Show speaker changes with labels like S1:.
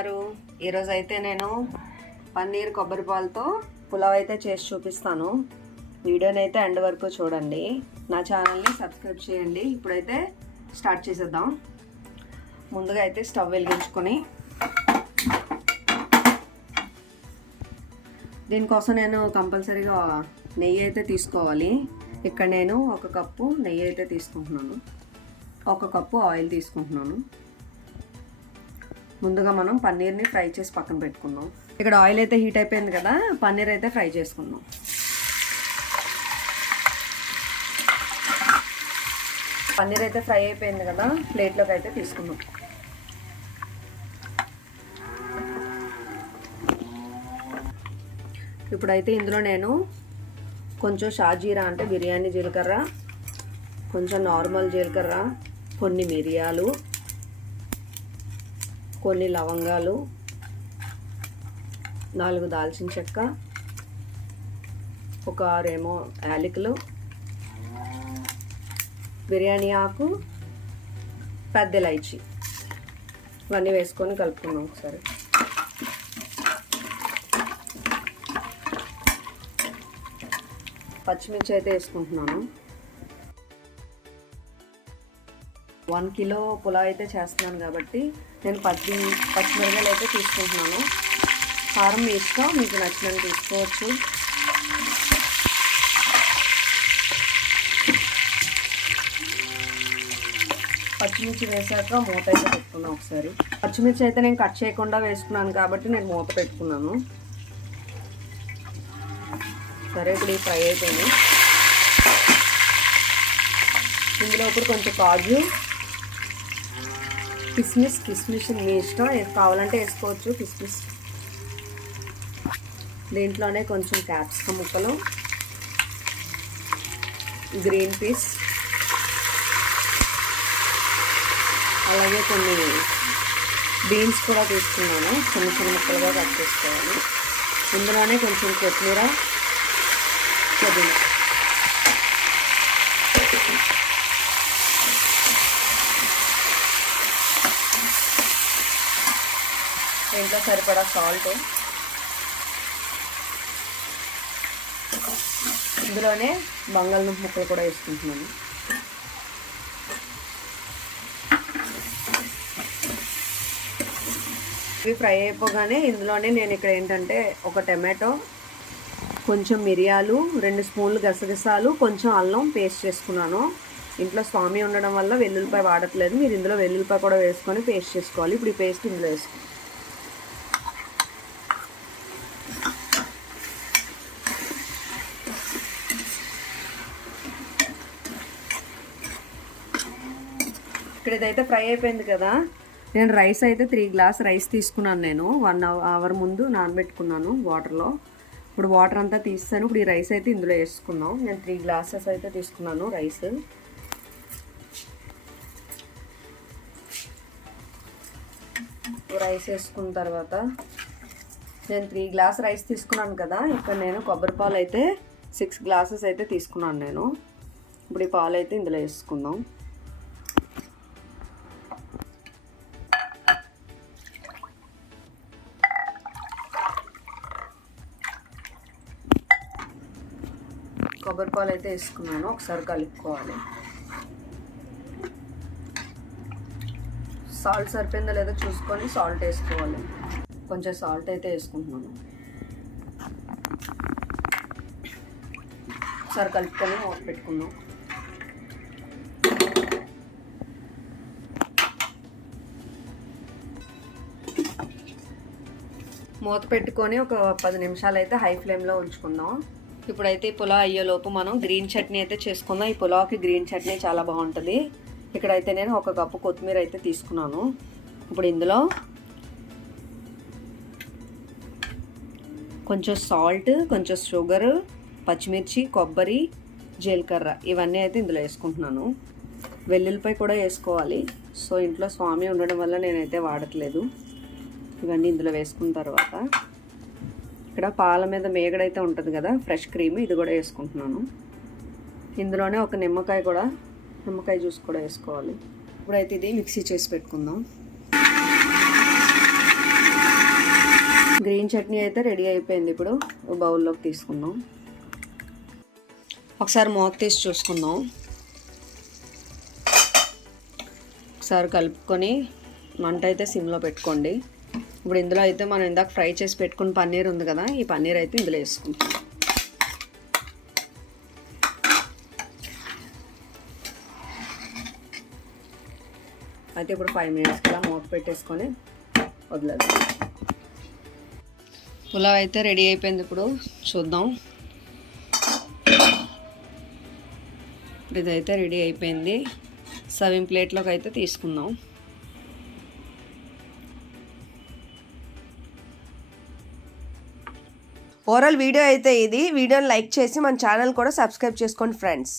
S1: ఉన్నారు ఈరోజు అయితే నేను పన్నీర్ కొబ్బరి పాలతో పులావ్ అయితే చేసి చూపిస్తాను. వీడియోని అయితే ఎండ్ వరకు చూడండి. నా ఛానల్ని సబ్స్క్రైబ్ చేయండి. ఇప్పుడైతే స్టార్ట్ చేసేద్దాం. ముందుగా అయితే స్టవ్ వెలిగించుకొని దీనికోసం నేను కంపల్సరీగా నెయ్యి అయితే తీసుకోవాలి. ఇక్కడ నేను ఒక కప్పు నెయ్యి అయితే తీసుకుంటున్నాను. ఒక కప్పు ఆయిల్ తీసుకుంటున్నాను. ముందుగా మనం పన్నీర్ని ఫ్రై చేసి పక్కన పెట్టుకుందాం. ఇక్కడ ఆయిల్ అయితే హీట్ అయిపోయింది కదా పన్నీర్ అయితే ఫ్రై చేసుకుందాం. పన్నీర్ అయితే ఫ్రై అయిపోయింది కదా ప్లేట్లోకి అయితే తీసుకుందాం. ఇప్పుడైతే ఇందులో నేను కొంచెం షాజీరా అంటే బిర్యానీ జీలకర్ర కొంచెం నార్మల్ జీలకర్ర కొన్ని మిరియాలు కొన్ని లవంగాలు నాలుగు దాల్చిన చెక్క ఒక ఆరేమో యాలకులు బిర్యానీ ఆకు పెద్ద ఇలైచి ఇవన్నీ వేసుకొని కలుపుకుందాం ఒకసారి. పచ్చిమిర్చి అయితే వేసుకుంటున్నాను. వన్ కిలో పులావ్ అయితే చేస్తున్నాను కాబట్టి నేను పచ్చి పచ్చిమిరకాయలు అయితే తీసుకుంటున్నాను. కారం మీ ఇష్టం మీకు నచ్చినట్టు తీసుకోవచ్చు. పచ్చిమిర్చి వేసాక మూత అయితే పెట్టుకున్నాను ఒకసారి. పచ్చిమిర్చి అయితే నేను కట్ చేయకుండా వేసుకున్నాను కాబట్టి నేను మూత పెట్టుకున్నాను. సరే ఇప్పుడు ఈ ఫ్రై అయిపోయింది. ఇందులో ఇప్పుడు కొంచెం కాజు కిస్మిస్ కిస్మిస్ మీ ఇష్టం. కావాలంటే వేసుకోవచ్చు కిస్మిస్. దీంట్లోనే కొంచెం క్యాప్సికమ్ ముక్కలు. Green peas. అలాగే కొన్ని బీన్స్ కూడా తీసుకున్నాను. చిన్న చిన్న ముక్కలుగా కట్ చేసుకోవాలి. ఇందులోనే కొంచెం కొత్తిమీర పుదీనా. దీంట్లో సరిపడా సాల్ట్ ఇందులోనే బంగాళదుంప ముక్కలు కూడా వేసుకుంటున్నాను. ఇవి ఫ్రై అయిపోగానే ఇందులోనే నేను ఇక్కడ ఏంటంటే ఒక టమాటో కొంచెం మిరియాలు రెండు స్పూన్లు గసగసాలు కొంచెం అల్లం పేస్ట్ చేసుకున్నాను. ఇంట్లో స్వామి ఉండడం వల్ల వెల్లుల్లిపాయ వాడట్లేదు. మీరు ఇందులో వెల్లుల్లిపాయ కూడా వేసుకొని పేస్ట్ చేసుకోవాలి. ఇప్పుడు ఈ పేస్ట్ ఇందులో వేసుకోవాలి ఇక్కడ ఇదైతే ఫ్రై అయిపోయింది కదా. నేను రైస్ అయితే త్రీ గ్లాస్ రైస్ తీసుకున్నాను నేను. వన్ అవర్ ముందు నానబెట్టుకున్నాను వాటర్లో. ఇప్పుడు వాటర్ అంతా తీస్తాను ఇప్పుడు ఈ రైస్ అయితే ఇందులో వేసుకున్నాం నేను త్రీ గ్లాసెస్ అయితే తీసుకున్నాను రైస్. రైస్ వేసుకున్న తర్వాత నేను త్రీ గ్లాస్ రైస్ తీసుకున్నాను కదా. ఇక్కడ నేను కొబ్బరి పాలు అయితే సిక్స్ గ్లాసెస్ అయితే తీసుకున్నాను నేను. ఇప్పుడు ఈ పాలు అయితే ఇందులో వేసుకుందాం. కొబ్బరి పాలు అయితే వేసుకున్నాను. ఒకసారి కలుపుకోవాలి. సాల్ట్ సరిపోయిందో లేదో చూసుకొని సాల్ట్ వేసుకోవాలి. కొంచెం సాల్ట్ అయితే వేసుకుంటున్నాను. ఒకసారి కలుపుకొని మూత పెట్టుకున్నాం మూత పెట్టుకొని ఒక పది నిమిషాలు అయితే హై ఫ్లేమ్లో ఉంచుకుందాం. ఇప్పుడైతే ఈ అయ్యేలోపు మనం గ్రీన్ చట్నీ అయితే చేసుకుందాం. ఈ పులావ్కి గ్రీన్ చట్నీ చాలా బాగుంటుంది. ఇక్కడైతే నేను ఒక కప్పు కొత్తిమీర అయితే తీసుకున్నాను. ఇప్పుడు ఇందులో కొంచెం సాల్ట్ కొంచెం షుగర్ పచ్చిమిర్చి కొబ్బరి జీలకర్ర ఇవన్నీ అయితే ఇందులో వేసుకుంటున్నాను. వెల్లుల్లిపై కూడా వేసుకోవాలి. సో ఇంట్లో స్వామి ఉండడం వల్ల నేనైతే వాడట్లేదు. ఇవన్నీ ఇందులో వేసుకున్న తర్వాత ఇక్కడ పాల మీద మేగడైతే ఉంటుంది కదా ఫ్రెష్ క్రీమ్ ఇది కూడా వేసుకుంటున్నాను. ఇందులోనే ఒక నిమ్మకాయ కూడా నిమ్మకాయ జ్యూస్ కూడా వేసుకోవాలి. ఇప్పుడైతే ఇది మిక్సీ చేసి పెట్టుకుందాం. గ్రీన్ చట్నీ అయితే రెడీ అయిపోయింది ఇప్పుడు బౌల్లోకి తీసుకుందాం. ఒకసారి మూత తీసి చూసుకుందాం. ఒకసారి కలుపుకొని మంట అయితే సిమ్లో పెట్టుకోండి. ఇప్పుడు ఇందులో అయితే మనం ఇందాక ఫ్రై చేసి పెట్టుకున్న పన్నీర్ ఉంది కదా ఈ పన్నీర్ అయితే ఇందులో వేసుకుంటాం. అయితే ఇప్పుడు ఫైవ్ మినిట్స్కి ఇలా మూత పెట్టేసుకొని వదిలేదు పులావ్ అయితే రెడీ అయిపోయింది ఇప్పుడు చూద్దాం. ఇదైతే రెడీ అయిపోయింది. సర్వింగ్ ప్లేట్లోకి అయితే తీసుకుందాం.
S2: ఓవరాల్ వీడియో అయితే ఇది. వీడియోని లైక్ చేసి మన ఛానల్ కూడా సబ్స్క్రైబ్ చేసుకోండి ఫ్రెండ్స్